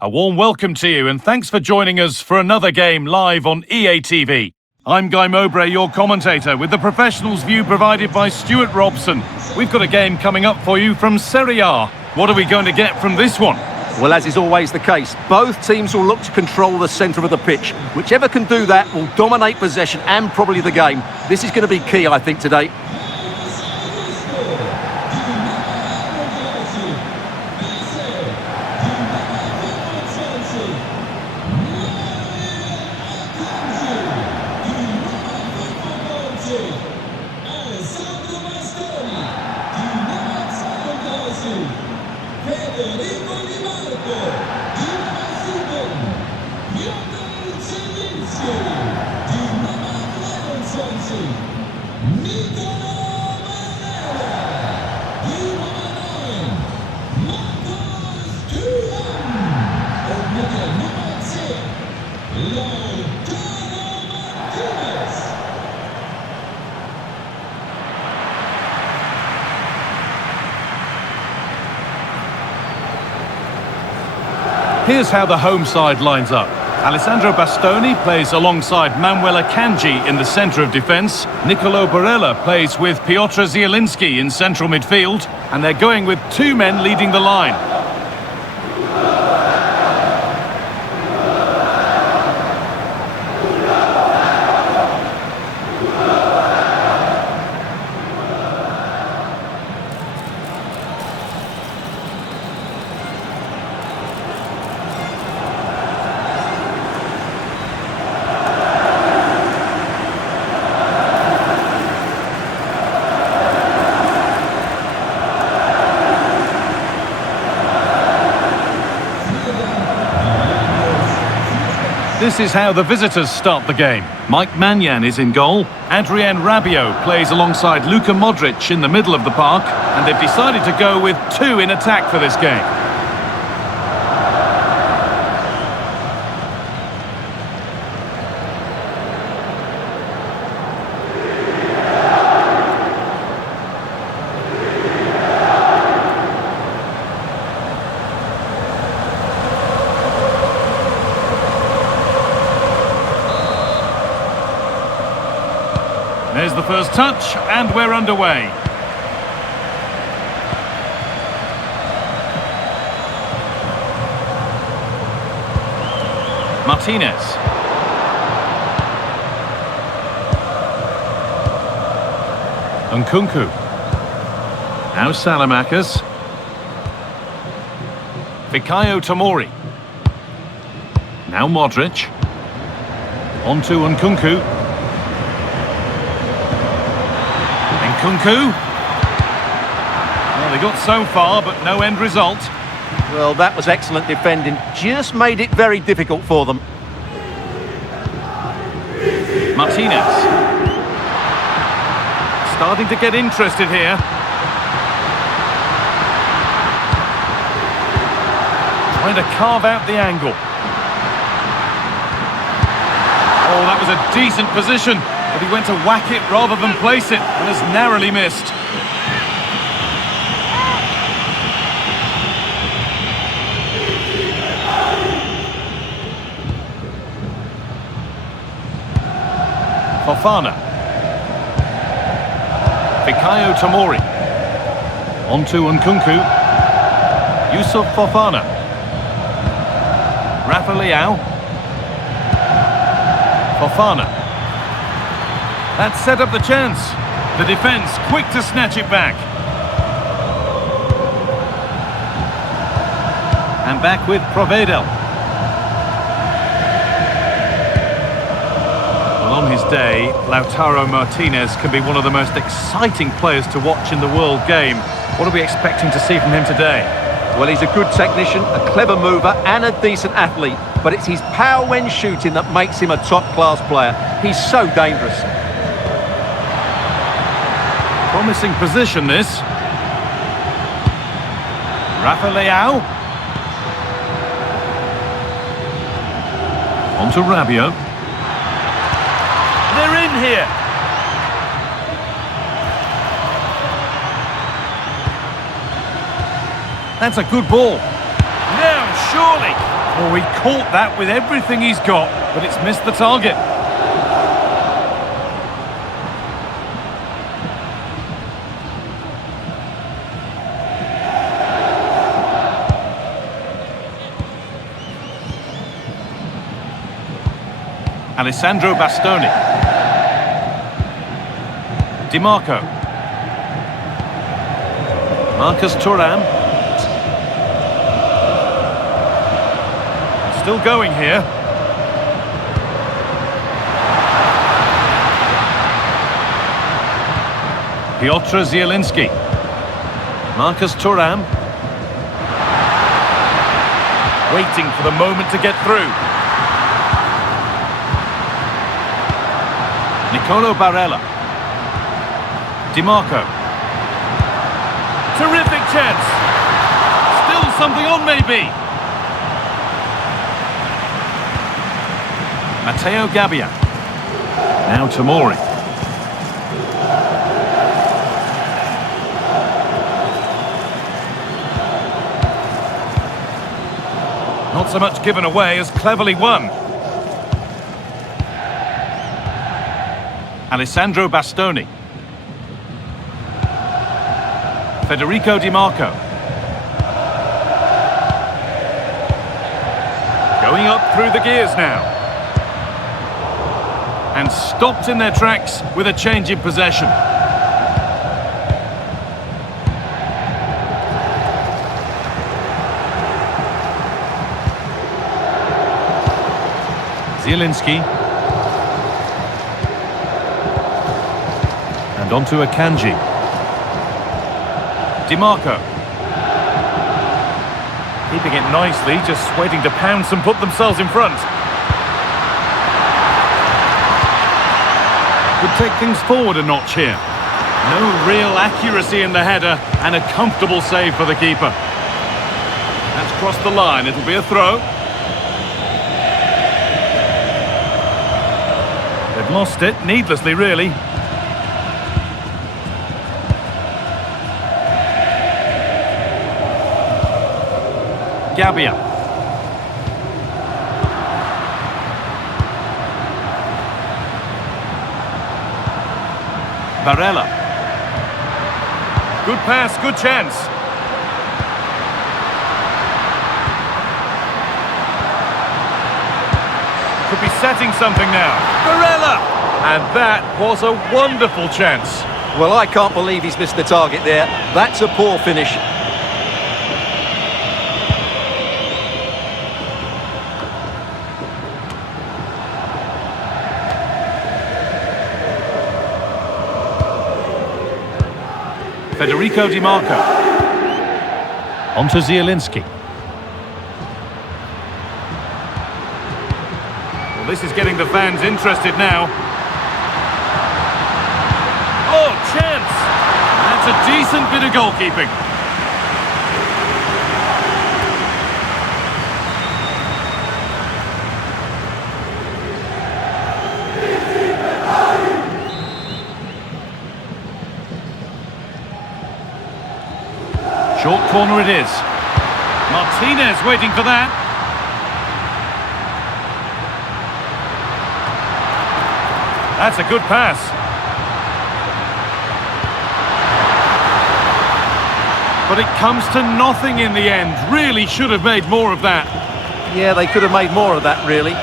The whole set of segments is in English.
A warm welcome to you and thanks for joining us for another game live on EA TV. I'm Guy Mowbray, your commentator, with the professionals' view provided by Stuart Robson. We've got a game coming up for you from Serie A. What are we going to get from this one? Well, as is always the case, both teams will look to control the centre of the pitch. Whichever can do that will dominate possession and probably the game. This is going to be key, I think, today. Here's how the home side lines up. Alessandro Bastoni plays alongside Manuel Akanji in the centre of defence. Nicolo Barella plays with Piotr Zielinski in central midfield. And they're going with two men leading the line. This is how the visitors start the game. Mike Maignan is in goal. Adrien Rabiot plays alongside Luka Modric in the middle of the park. And they've decided to go with two in attack for this game. There's the first touch, and we're underway. Martinez. Nkunku. Now Salamakers. Fikayo Tomori. Now Modric. On to Nkunku. Nkunku. Well, they got so far, but no end result. Well, that was excellent defending. Just made it very difficult for them. Martinez. Starting to get interested here. Trying to carve out the angle. Oh, that was a decent position. But he went to whack it rather than place it and has narrowly missed. Fofana. Fikayo Tomori. On to Nkunku. Yusuf Fofana. Rafa Leao. Fofana. That set up the chance. The defence quick to snatch it back. And back with Provedel. Well, on his day, Lautaro Martinez can be one of the most exciting players to watch in the world game. What are we expecting to see from him today? Well, he's a good technician, a clever mover and a decent athlete. But it's his power when shooting that makes him a top-class player. He's so dangerous. Promising position, this. Rafa Leao. On to Rabiot. They're in here. That's a good ball. Now, surely. Oh, he caught that with everything he's got, but it's missed the target. Alessandro Bastoni. Di Marco. Marcus Thuram. Still going here. Piotr Zielinski. Marcus Thuram. Waiting for the moment to get through. Nicolo Barella. Di Marco. Terrific chance. Still something on maybe. Matteo Gabbia. Now Tomori. Not so much given away as cleverly won. Alessandro Bastoni. Federico Di Marco. Going up through the gears now. And stopped in their tracks with a change in possession. Zielinski. And onto Akanji. Di Marco. Keeping it nicely, just waiting to pounce and put themselves in front. Could take things forward a notch here. No real accuracy in the header and a comfortable save for the keeper. That's crossed the line, it'll be a throw. They've lost it, needlessly really. Gabbia. Barella. Good pass, good chance. Could be setting something now. Barella! And that was a wonderful chance. Well, I can't believe he's missed the target there. That's a poor finish. Federico Di Marco. Onto Zielinski. Well, this is getting the fans interested now. Oh, chance! That's a decent bit of goalkeeping. Short corner it is. Martinez waiting for that. That's a good pass. But it comes to nothing in the end. Really should have made more of that. Yeah, they could have made more of that, really.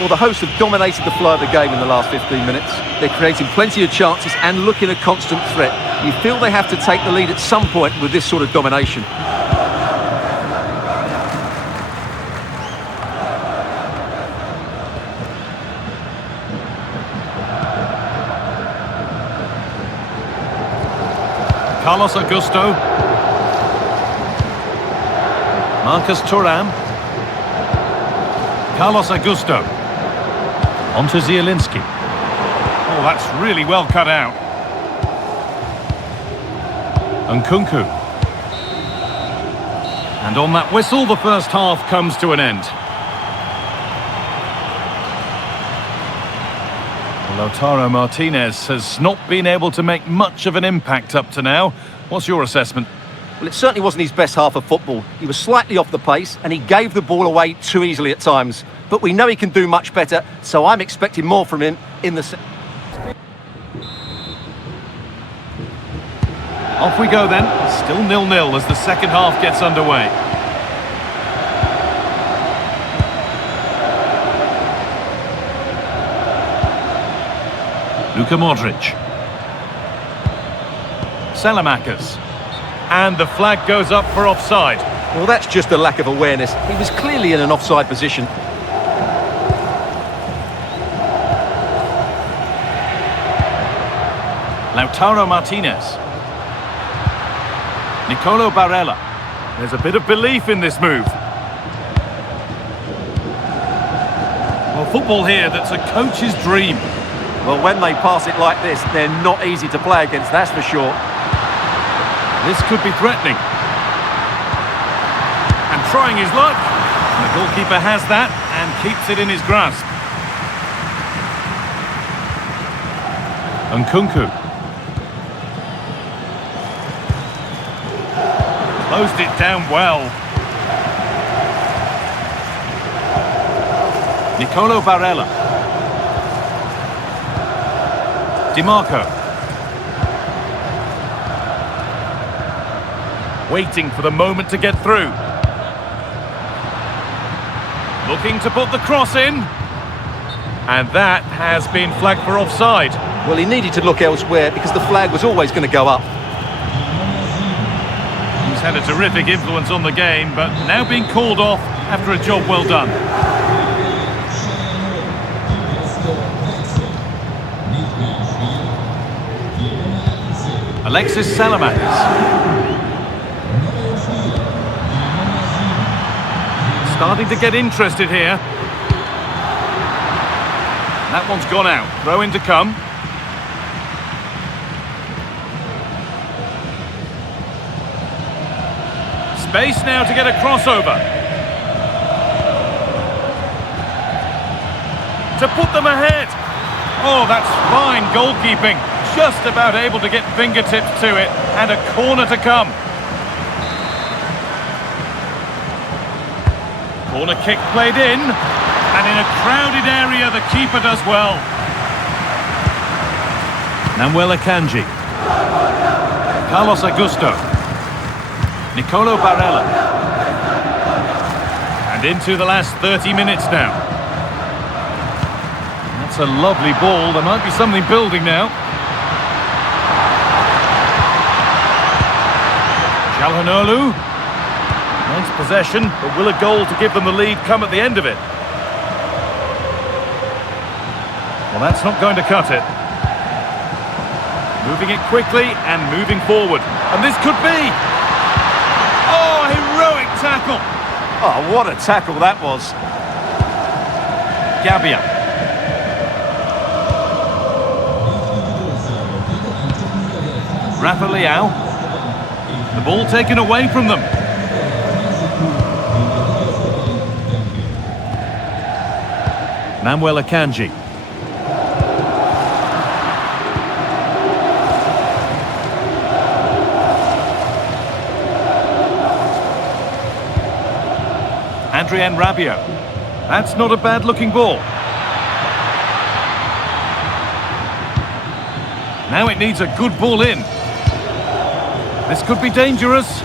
Well, the hosts have dominated the flow of the game in the last 15 minutes. They're creating plenty of chances and looking a constant threat. You feel they have to take the lead at some point with this sort of domination. Carlos Augusto. Marcus Thuram. Carlos Augusto. Onto Zielinski. Oh, that's really well cut out. Nkunku. And on that whistle, the first half comes to an end. Lautaro Martinez has not been able to make much of an impact up to now. What's your assessment? Well, it certainly wasn't his best half of football. He was slightly off the pace and he gave the ball away too easily at times. But we know he can do much better, so I'm expecting more from him in the... Off we go then. Still 0-0 as the second half gets underway. Luka Modric. Salamakers. And the flag goes up for offside. Well, that's just a lack of awareness. He was clearly in an offside position. Lautaro Martinez. Nicolo Barella. There's a bit of belief in this move. Well, football here, that's a coach's dream. Well, when they pass it like this, they're not easy to play against, that's for sure. This could be threatening. And trying his luck. And the goalkeeper has that and keeps it in his grasp. Nkunku. Closed it down well. Nicolo Barella. DiMarco. Waiting for the moment to get through. Looking to put the cross in. And that has been flagged for offside. Well, he needed to look elsewhere because the flag was always going to go up. He's had a terrific influence on the game, but now being called off after a job well done. Alexis Salamakers. Starting to get interested here. That one's gone out. Throw in to come. Space now to get a crossover. To put them ahead. Oh, that's fine goalkeeping. Just about able to get fingertips to it. And a corner to come. Corner kick played in. And in a crowded area, the keeper does well. Nahuel Akanji. Carlos Augusto. Nicolo Barella. And into the last 30 minutes now. That's a lovely ball. There might be something building now. Calhanoglu. Nice possession, but will a goal to give them the lead come at the end of it? Well, that's not going to cut it. Moving it quickly and moving forward. And this could be... Oh, heroic tackle. Oh, what a tackle that was. Gabbia. Rafa Leao. The ball taken away from them. Nahuel Akanji. Adrien Rabiot. That's not a bad looking ball. Now it needs a good ball in. This could be dangerous.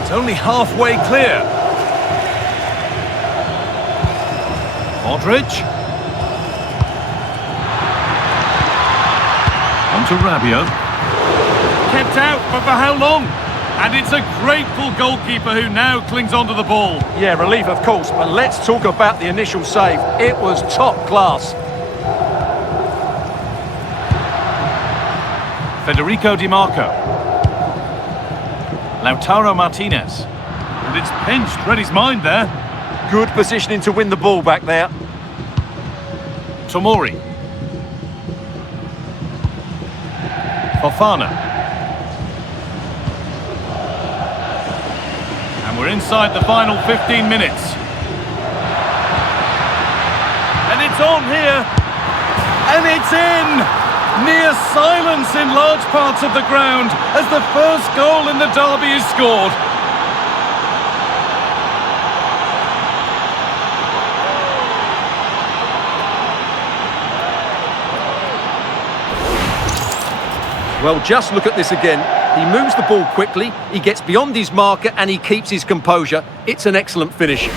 It's only halfway clear. Modric. On to Rabiot. Kept out, but for how long? And it's a grateful goalkeeper who now clings onto the ball. Yeah, relief of course, but let's talk about the initial save. It was top class. Federico Di Marco. Lautaro Martinez. And it's pinched, read his mind there. Good positioning to win the ball back there. Tomori. Fofana. And we're inside the final 15 minutes. And it's on here. And it's in! Near silence in large parts of the ground as the first goal in the derby is scored. Well, just look at this again. He moves the ball quickly, he gets beyond his marker and he keeps his composure. It's an excellent finish.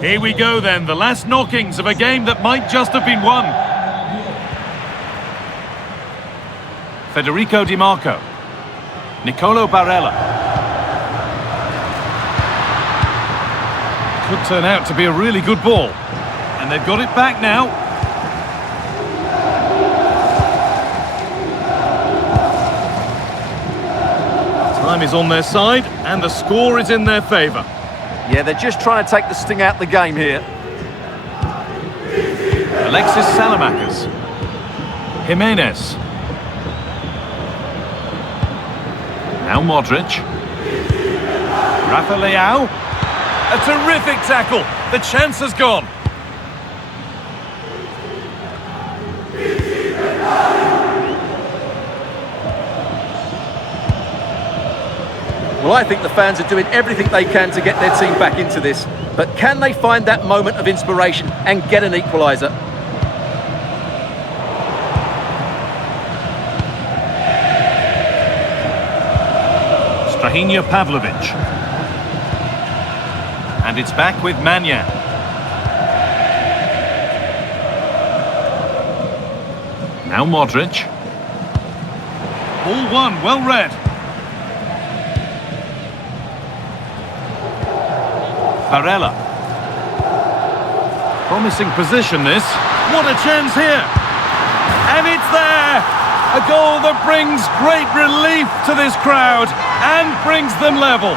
Here we go then, the last knockings of a game that might just have been won. Federico Di Marco. Nicolo Barella. Could turn out to be a really good ball. And they've got it back now. Time is on their side and the score is in their favour. Yeah, they're just trying to take the sting out of the game here. Alexis Salamakers. Jimenez. Now Modric. Rafa Leao. A terrific tackle. The chance has gone. Well, I think the fans are doing everything they can to get their team back into this. But can they find that moment of inspiration and get an equaliser? Strahinja Pavlovic. And it's back with Manyan. Now Modric. Ball one, well read. Barella. Promising position this. What a chance here. And it's there. A goal that brings great relief to this crowd and brings them level.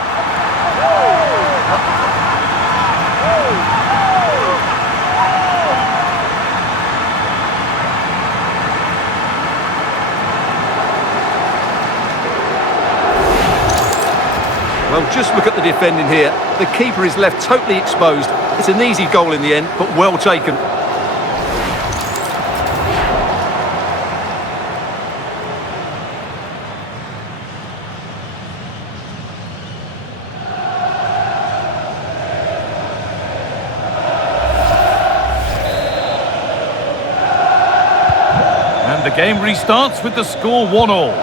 Well, just look at the defending here. The keeper is left totally exposed. It's an easy goal in the end, but well taken. And the game restarts with the score 1-1.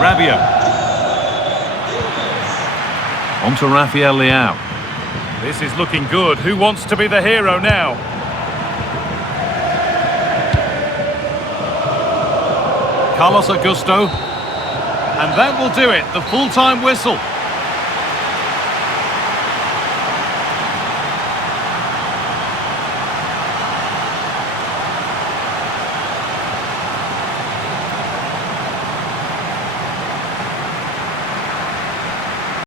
Rabiot. On to Rafael Leao. This is looking good. Who wants to be the hero now? Carlos Augusto. And that will do it. The full-time whistle.